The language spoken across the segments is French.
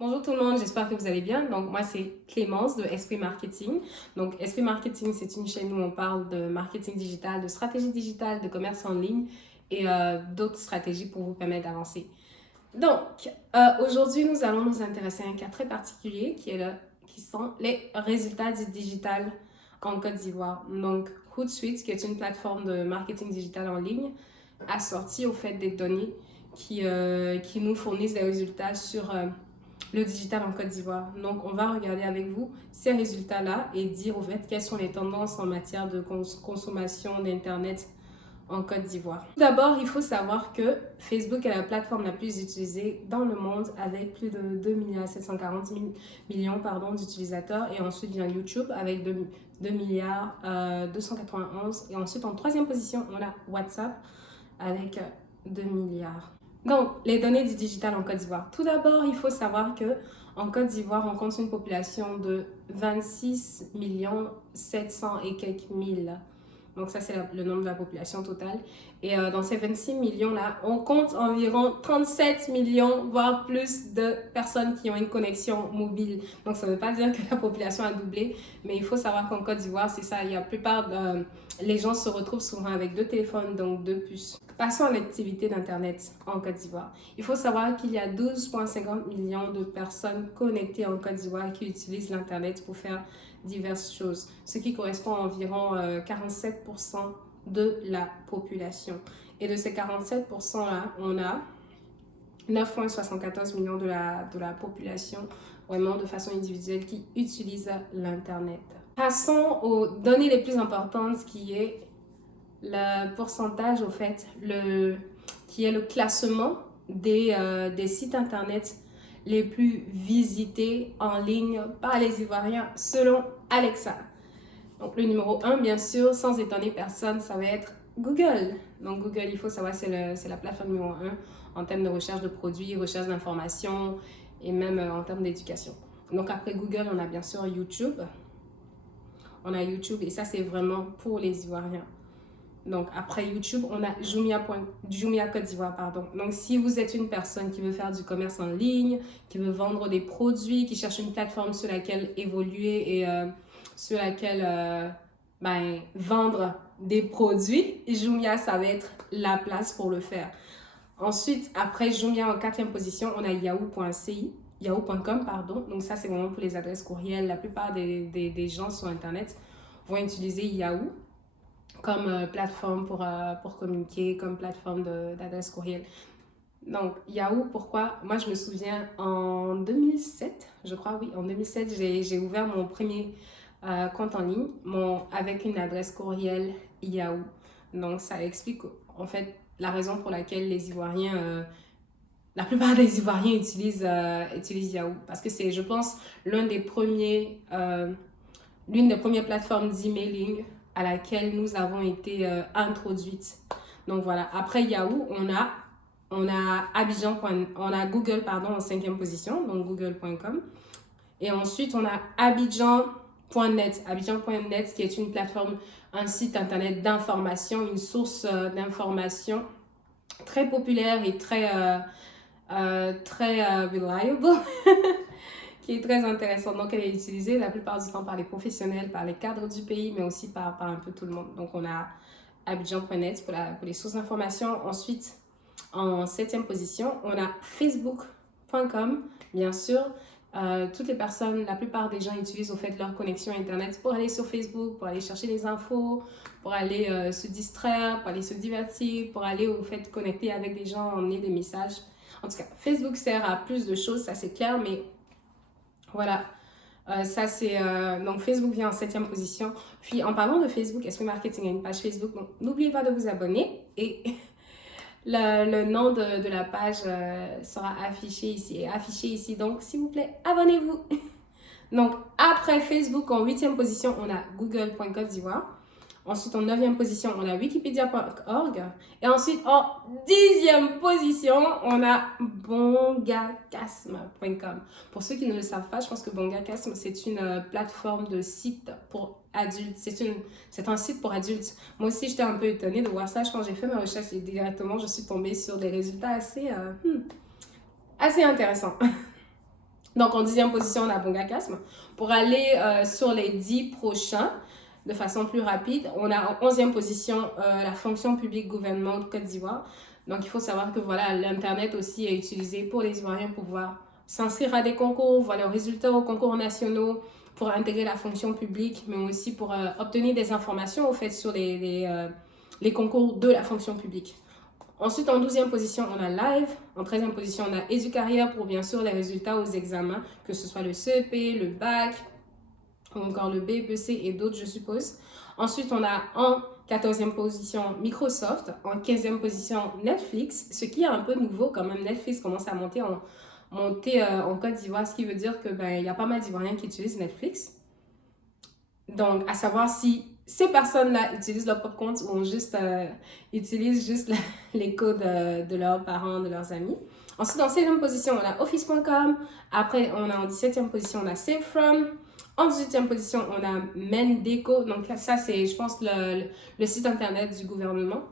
Bonjour tout le monde, j'espère que vous allez bien. Donc moi c'est Clémence de Esprit Marketing. Donc Esprit Marketing, c'est une chaîne où on parle de marketing digital, de stratégie digitale, de commerce en ligne et d'autres stratégies pour vous permettre d'avancer. Donc aujourd'hui nous allons nous intéresser à un cas très particulier qui sont les résultats du digital en Côte d'Ivoire. Donc Hootsuite, qui est une plateforme de marketing digital en ligne, a sorti au fait des données qui nous fournissent des résultats sur le digital en Côte d'Ivoire. Donc, on va regarder avec vous ces résultats-là et dire au fait quelles sont les tendances en matière de consommation d'Internet en Côte d'Ivoire. Tout d'abord, il faut savoir que Facebook est la plateforme la plus utilisée dans le monde avec plus de 2,740 millions d'utilisateurs. Et ensuite vient YouTube avec 2,291 milliards. Et ensuite, en troisième position, on a WhatsApp avec 2 milliards. Donc, les données du digital en Côte d'Ivoire. Tout d'abord, il faut savoir que en Côte d'Ivoire, on compte une population de 26 700 et quelques mille. Donc ça, c'est le nombre de la population totale. Et dans ces 26 millions-là, on compte environ 37 millions, voire plus de personnes qui ont une connexion mobile. Donc ça ne veut pas dire que la population a doublé, mais il faut savoir qu'en Côte d'Ivoire, c'est ça. Il y a la plupart les gens se retrouvent souvent avec deux téléphones, donc deux puces. Passons à l'activité d'Internet en Côte d'Ivoire. Il faut savoir qu'il y a 12,50 millions de personnes connectées en Côte d'Ivoire qui utilisent l'Internet pour faire diverses choses, ce qui correspond à environ 47% de la population. Et de ces 47%-là, on a 9,74 millions de la population vraiment de façon individuelle qui utilise l'Internet. Passons aux données les plus importantes qui est le pourcentage, au fait, qui est le classement des sites Internet les plus visités en ligne par les Ivoiriens selon Alexa. Donc, le numéro 1, bien sûr, sans étonner personne, ça va être Google. Donc, Google, il faut savoir, c'est la plateforme numéro 1 en termes de recherche de produits, recherche d'informations et même en termes d'éducation. Donc, après Google, on a bien sûr YouTube. On a YouTube et ça, c'est vraiment pour les Ivoiriens. Donc, après YouTube, on a Jumia Côte d'Ivoire, pardon. Donc, si vous êtes une personne qui veut faire du commerce en ligne, qui veut vendre des produits, qui cherche une plateforme sur laquelle évoluer et sur laquelle vendre des produits, Jumia, ça va être la place pour le faire. Ensuite, après Jumia, en quatrième position, on a yahoo.com, pardon. Donc, ça, c'est vraiment pour les adresses courriels. La plupart des gens sur Internet vont utiliser Yahoo comme plateforme pour communiquer, comme plateforme d'adresse courriel. Donc, Yahoo, pourquoi? Moi, je me souviens en 2007, je crois, oui, en 2007, j'ai ouvert mon premier compte en ligne avec une adresse courriel Yahoo. Donc, ça explique en fait la raison pour laquelle les Ivoiriens, la plupart des Ivoiriens utilisent Yahoo. Parce que c'est, je pense, l'une des premières plateformes d'emailing à laquelle nous avons été introduites. Donc voilà, après Yahoo, on a Google en cinquième position, donc google.com. Et ensuite, on a Abidjan.net. Abidjan.net qui est une plateforme, un site internet d'information, une source d'information très populaire et très reliable. Qui est très intéressante. Donc, elle est utilisée la plupart du temps par les professionnels, par les cadres du pays, mais aussi par un peu tout le monde. Donc, on a Abidjan.net pour les sources d'information. Ensuite, en septième position, on a Facebook.com, bien sûr. Toutes les personnes, la plupart des gens utilisent au fait leur connexion Internet pour aller sur Facebook, pour aller chercher des infos, pour aller se distraire, pour aller se divertir, pour aller au fait connecter avec des gens, emmener des messages. En tout cas, Facebook sert à plus de choses, ça c'est clair, mais voilà, ça c'est donc Facebook vient en septième position. Puis en parlant de Facebook, Esprit Marketing a une page Facebook, donc n'oubliez pas de vous abonner et le nom de la page sera affiché ici. Donc s'il vous plaît, abonnez-vous. Donc après Facebook en huitième position, on a Google.Côte d'Ivoire. Ensuite, en 9e position, on a wikipedia.org. Et ensuite, en 10e position, on a bongacasme.com. Pour ceux qui ne le savent pas, je pense que Bongacasme, c'est une plateforme de site pour adultes. C'est un site pour adultes. Moi aussi, j'étais un peu étonnée de voir ça. Je pense que j'ai fait ma recherche et directement, je suis tombée sur des résultats assez intéressants. Donc, en 10e position, on a Bongakasme. Pour aller sur les 10 prochains, de façon plus rapide, on a en 11e position la fonction publique gouvernement de Côte d'Ivoire. Donc, il faut savoir que voilà, l'Internet aussi est utilisé pour les Ivoiriens pour pouvoir s'inscrire à des concours, voir leurs résultats aux concours nationaux, pour intégrer la fonction publique, mais aussi pour obtenir des informations au fait sur les concours de la fonction publique. Ensuite, en 12e position, on a Live. En 13e position, on a Éducarrière pour bien sûr les résultats aux examens, que ce soit le CEP, le bac, ou encore le BEPC et d'autres, je suppose. Ensuite, on a en 14e position Microsoft, en 15e position Netflix, ce qui est un peu nouveau quand même. Netflix commence à monter en Côte d'Ivoire, ce qui veut dire que y a pas mal d'Ivoiriens qui utilisent Netflix. Donc, à savoir si ces personnes-là utilisent leur propre compte ou juste, utilisent juste les codes de leurs parents, de leurs amis. Ensuite, en 16e position, on a Office.com. Après, on a en 17e position, on a SafeFrom. En 18e position, on a Mendeco. Donc, ça, c'est, je pense, le site internet du gouvernement.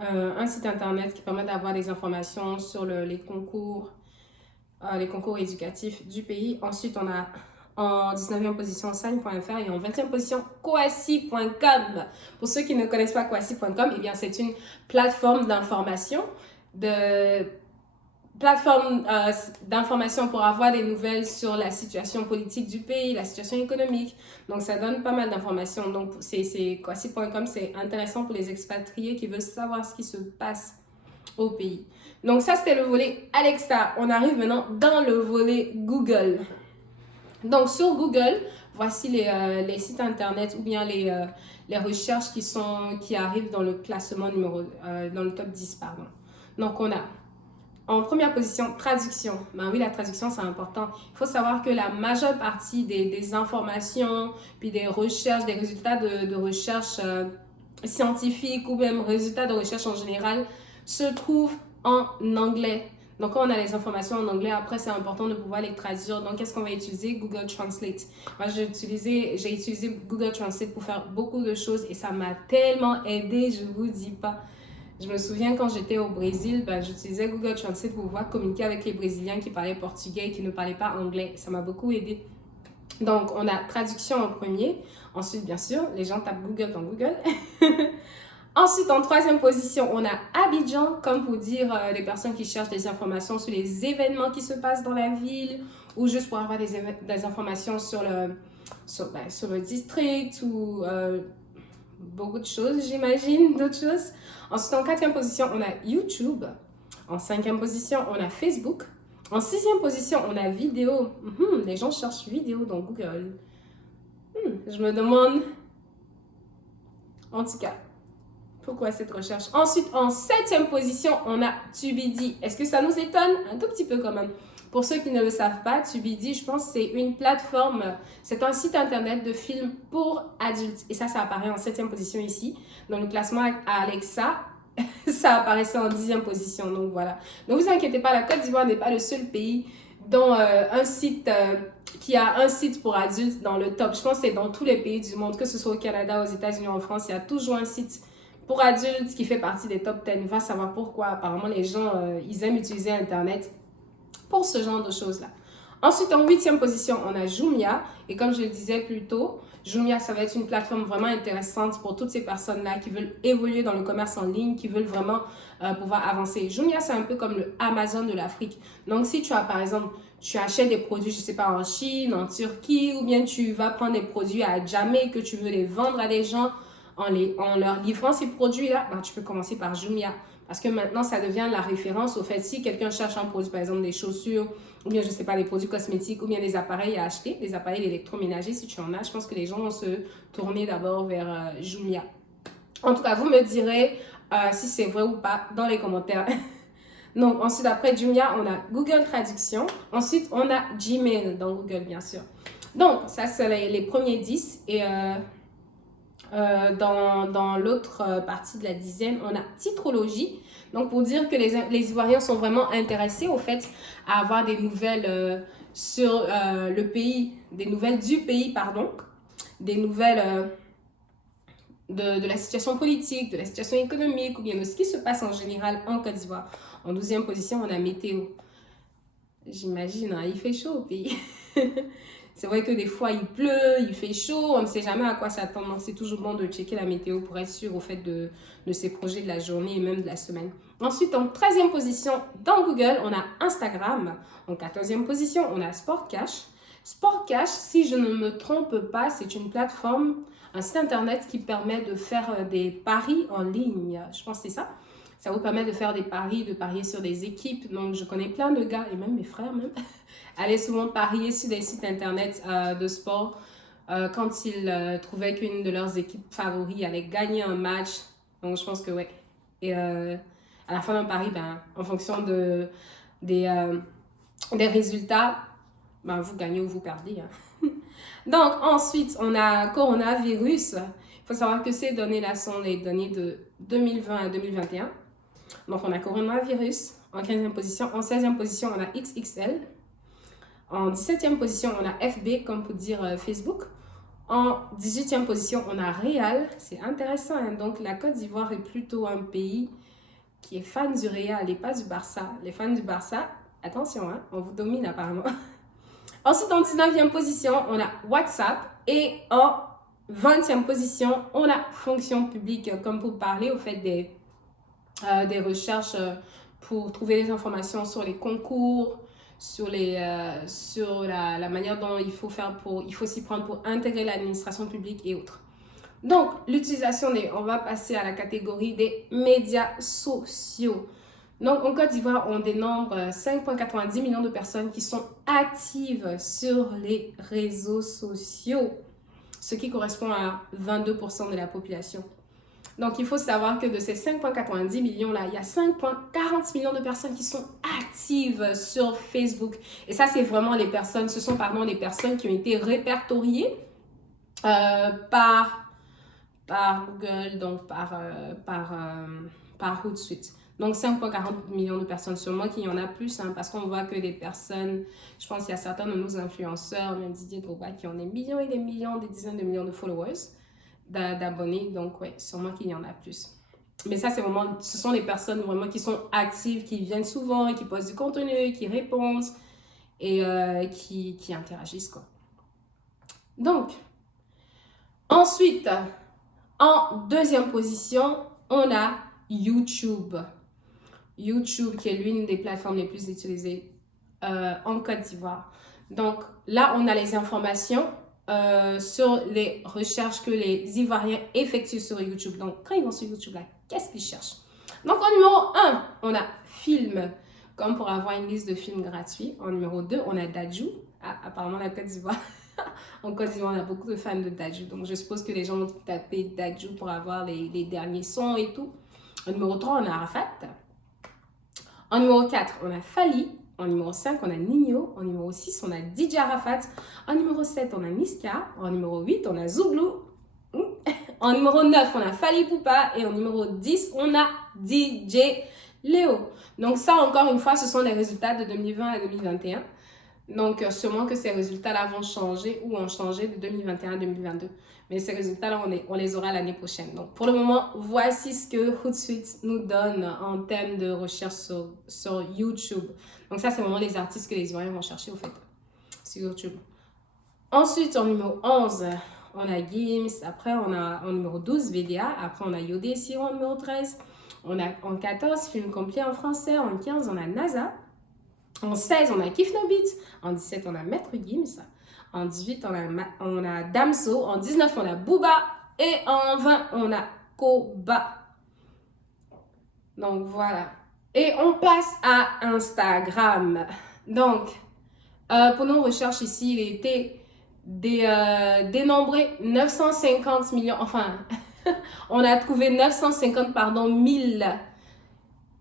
Un site internet qui permet d'avoir des informations sur les concours éducatifs du pays. Ensuite, on a en 19e position Sign.fr et en 20e position Kwasi.com. Pour ceux qui ne connaissent pas Kwasi.com, eh bien, c'est une plateforme d'information pour avoir des nouvelles sur la situation politique du pays, la situation économique. Donc, ça donne pas mal d'informations. Donc, Kwasi.com, c'est intéressant pour les expatriés qui veulent savoir ce qui se passe au pays. Donc, ça, c'était le volet Alexa. On arrive maintenant dans le volet Google. Donc, sur Google, voici les sites internet ou bien les recherches qui arrivent dans le classement dans le top 10, pardon. Donc, on a en première position, traduction. Ben oui, la traduction, c'est important. Il faut savoir que la majeure partie des informations, puis des recherches, des résultats de recherche scientifiques ou même résultats de recherche en général se trouvent en anglais. Donc, quand on a les informations en anglais, après, c'est important de pouvoir les traduire. Donc, qu'est-ce qu'on va utiliser? Google Translate. Moi, j'ai utilisé Google Translate pour faire beaucoup de choses et ça m'a tellement aidé, je vous dis pas. Je me souviens quand j'étais au Brésil, j'utilisais Google Translate pour pouvoir communiquer avec les Brésiliens qui parlaient portugais et qui ne parlaient pas anglais. Ça m'a beaucoup aidé. Donc, on a traduction en premier. Ensuite, bien sûr, les gens tapent Google dans Google. Ensuite, en 3e position, on a Abidjan, comme pour dire les personnes qui cherchent des informations sur les événements qui se passent dans la ville ou juste pour avoir des informations sur le district ou beaucoup de choses, j'imagine, d'autres choses. Ensuite, en 4e position, on a YouTube. En 5e position, on a Facebook. En 6e position, on a vidéo. Les gens cherchent vidéo dans Google. Je me demande, en tout cas, pourquoi cette recherche. Ensuite, en 7e position, on a Tubidy. Est-ce que ça nous étonne? Un tout petit peu quand même. Pour ceux qui ne le savent pas, Tubidy, je pense, c'est une plateforme, c'est un site internet de films pour adultes. Et ça apparaît en 7e position ici. Dans le classement à Alexa, ça apparaissait en 10e position. Donc voilà. Ne vous inquiétez pas, la Côte d'Ivoire n'est pas le seul pays dont qui a un site pour adultes dans le top. Je pense que c'est dans tous les pays du monde, que ce soit au Canada, aux États-Unis, en France, il y a toujours un site pour adultes qui fait partie des top 10. Va savoir pourquoi. Apparemment, les gens, ils aiment utiliser Internet pour ce genre de choses-là. Ensuite, en 8e position, on a Jumia. Et comme je le disais plus tôt, Jumia, ça va être une plateforme vraiment intéressante pour toutes ces personnes-là qui veulent évoluer dans le commerce en ligne, qui veulent vraiment pouvoir avancer. Jumia, c'est un peu comme le Amazon de l'Afrique. Donc, si tu as, par exemple, tu achètes des produits, je ne sais pas, en Chine, en Turquie, ou bien tu vas prendre des produits à Djamé que tu veux les vendre à des gens en leur livrant ces produits-là, tu peux commencer par Jumia. Parce que maintenant, ça devient la référence au fait, si quelqu'un cherche un produit, par exemple des chaussures, ou bien, je ne sais pas, des produits cosmétiques, ou bien des appareils à acheter, des appareils électroménagers, si tu en as, je pense que les gens vont se tourner d'abord vers Jumia. En tout cas, vous me direz si c'est vrai ou pas dans les commentaires. Donc, ensuite, après Jumia, on a Google Traduction. Ensuite, on a Gmail dans Google, bien sûr. Donc, ça, c'est les premiers 10. Et dans l'autre partie de la dizaine, on a Titrologie. Donc, pour dire que les Ivoiriens sont vraiment intéressés au fait à avoir des nouvelles sur le pays, des nouvelles du pays, pardon, des nouvelles de la situation politique, de la situation économique ou bien de ce qui se passe en général en Côte d'Ivoire. En 12e position, on a Météo. J'imagine, hein, il fait chaud au pays. C'est vrai que des fois il pleut, il fait chaud, on ne sait jamais à quoi s'attendre. Donc c'est toujours bon de checker la météo pour être sûr au fait de ses projets de la journée et même de la semaine. Ensuite, en 13e position dans Google, on a Instagram. En 14e position, on a Sportcash. Sportcash, si je ne me trompe pas, c'est une plateforme, un site internet qui permet de faire des paris en ligne. Je pense que c'est ça. Ça vous permet de faire des paris, de parier sur des équipes. Donc, je connais plein de gars, et même mes frères même, allaient souvent parier sur des sites internet de sport quand ils trouvaient qu'une de leurs équipes favoris allait gagner un match. Donc, je pense que ouais. Et à la fin d'un pari, ben, en fonction des résultats, ben, vous gagnez ou vous perdez. Hein. Donc, ensuite, on a coronavirus. Il faut savoir que ces données-là sont les données de 2020 à 2021. Donc, on a coronavirus en 15e position. En 16e position, on a XXL. En 17e position, on a FB, comme pour dire Facebook. En 18e position, on a Real. C'est intéressant. Hein? Donc, la Côte d'Ivoire est plutôt un pays qui est fan du Real et pas du Barça. Les fans du Barça, attention, hein? On vous domine apparemment. Ensuite, en 19e position, on a WhatsApp. Et en 20e position, on a fonction publique, comme pour parler au fait des recherches pour trouver des informations sur les concours, sur la manière dont il faut s'y prendre pour intégrer l'administration publique et autres. Donc, on va passer à la catégorie des médias sociaux. Donc, en Côte d'Ivoire, on dénombre 5,90 millions de personnes qui sont actives sur les réseaux sociaux, ce qui correspond à 22% de la population. Donc, il faut savoir que de ces 5,90 millions-là, il y a 5,40 millions de personnes qui sont actives sur Facebook. Et ça, c'est vraiment les personnes, ce sont pardon, les personnes qui ont été répertoriées par Google, donc par Hootsuite. Donc, 5,40 millions de personnes, sûrement qu'il y en a plus, hein, parce qu'on voit que des personnes, je pense qu'il y a certains de nos influenceurs, même Didier Drogba, qui ont des millions et des millions, des dizaines de millions de followers, d'abonnés. Donc, ouais, sûrement qu'il y en a plus. Mais ça, ce sont les personnes vraiment qui sont actives, qui viennent souvent, qui postent du contenu, qui répondent et qui interagissent, quoi. Donc, ensuite, en deuxième position, on a YouTube. YouTube, qui est l'une des plateformes les plus utilisées en Côte d'Ivoire. Donc, là, on a les informations sur les recherches que les Ivoiriens effectuent sur YouTube. Donc, quand ils vont sur YouTube, là, qu'est-ce qu'ils cherchent? Donc, en numéro 1, on a films, comme pour avoir une liste de films gratuits. En numéro 2, on a Dadju. Ah, apparemment, la Côte d'Ivoire. En Côte d'Ivoire, on a beaucoup de fans de Dadju. Donc, je suppose que les gens vont taper Dadju pour avoir les derniers sons et tout. En numéro 3, on a Arafat. En numéro 4, on a Fali. En numéro 5, on a Nino. En numéro 6, on a DJ Arafat. En numéro 7, on a Niska. En numéro 8, on a Zouglou. En numéro 9, on a Fali Poupa. Et en numéro 10, on a DJ Léo. Donc ça, encore une fois, ce sont les résultats de 2020 à 2021. Donc, sûrement que ces résultats-là vont changer ou ont changé de 2021 à 2022. Mais ces résultats-là, on les aura l'année prochaine. Donc, pour le moment, voici ce que Hootsuite nous donne en termes de recherche sur YouTube. Donc, ça, c'est vraiment les artistes que les Ivoiriens vont chercher, au fait, sur YouTube. Ensuite, en numéro 11, on a Gims. Après, on a en numéro 12, VDA. Après, on a Yodé Siro en numéro 13. On a en 14, film complet en français. En 15, on a NASA. En 16, on a Kif No Beat. En 17, on a Maître Gims. En 18, on a Damso. En 19, on a Booba. Et en 20, on a Koba. Donc, voilà. Et on passe à Instagram. Donc, pour nos recherches ici, il était dénombré 950 millions. Enfin, on a trouvé 950, pardon, 1000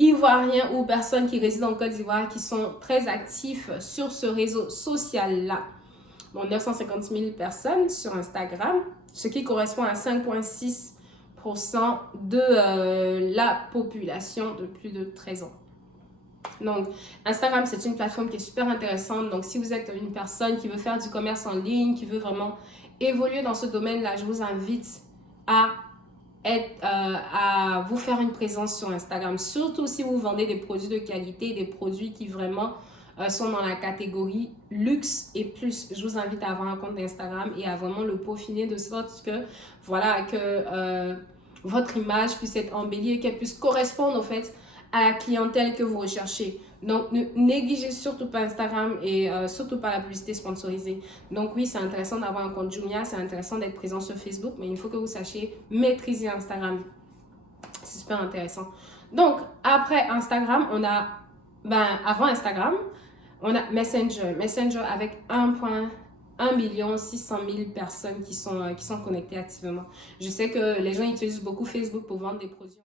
Ivoiriens ou personnes qui résident en Côte d'Ivoire qui sont très actifs sur ce réseau social-là. Donc, 950 000 personnes sur Instagram, ce qui correspond à 5,6% de la population de plus de 13 ans. Donc, Instagram, c'est une plateforme qui est super intéressante. Donc, si vous êtes une personne qui veut faire du commerce en ligne, qui veut vraiment évoluer dans ce domaine-là, je vous invite à vous faire une présence sur Instagram, surtout si vous vendez des produits de qualité, des produits qui vraiment sont dans la catégorie luxe et plus. Je vous invite à avoir un compte Instagram et à vraiment le peaufiner de sorte que, voilà, que votre image puisse être embellie et qu'elle puisse correspondre, au fait, à la clientèle que vous recherchez. Donc, ne négligez surtout pas Instagram et surtout pas la publicité sponsorisée. Donc oui, c'est intéressant d'avoir un compte Jumia, c'est intéressant d'être présent sur Facebook, mais il faut que vous sachiez maîtriser Instagram. C'est super intéressant. Donc, après Instagram, on a, avant Instagram, on a Messenger. Messenger avec 1,6 million personnes qui sont connectées activement. Je sais que les gens utilisent beaucoup Facebook pour vendre des produits.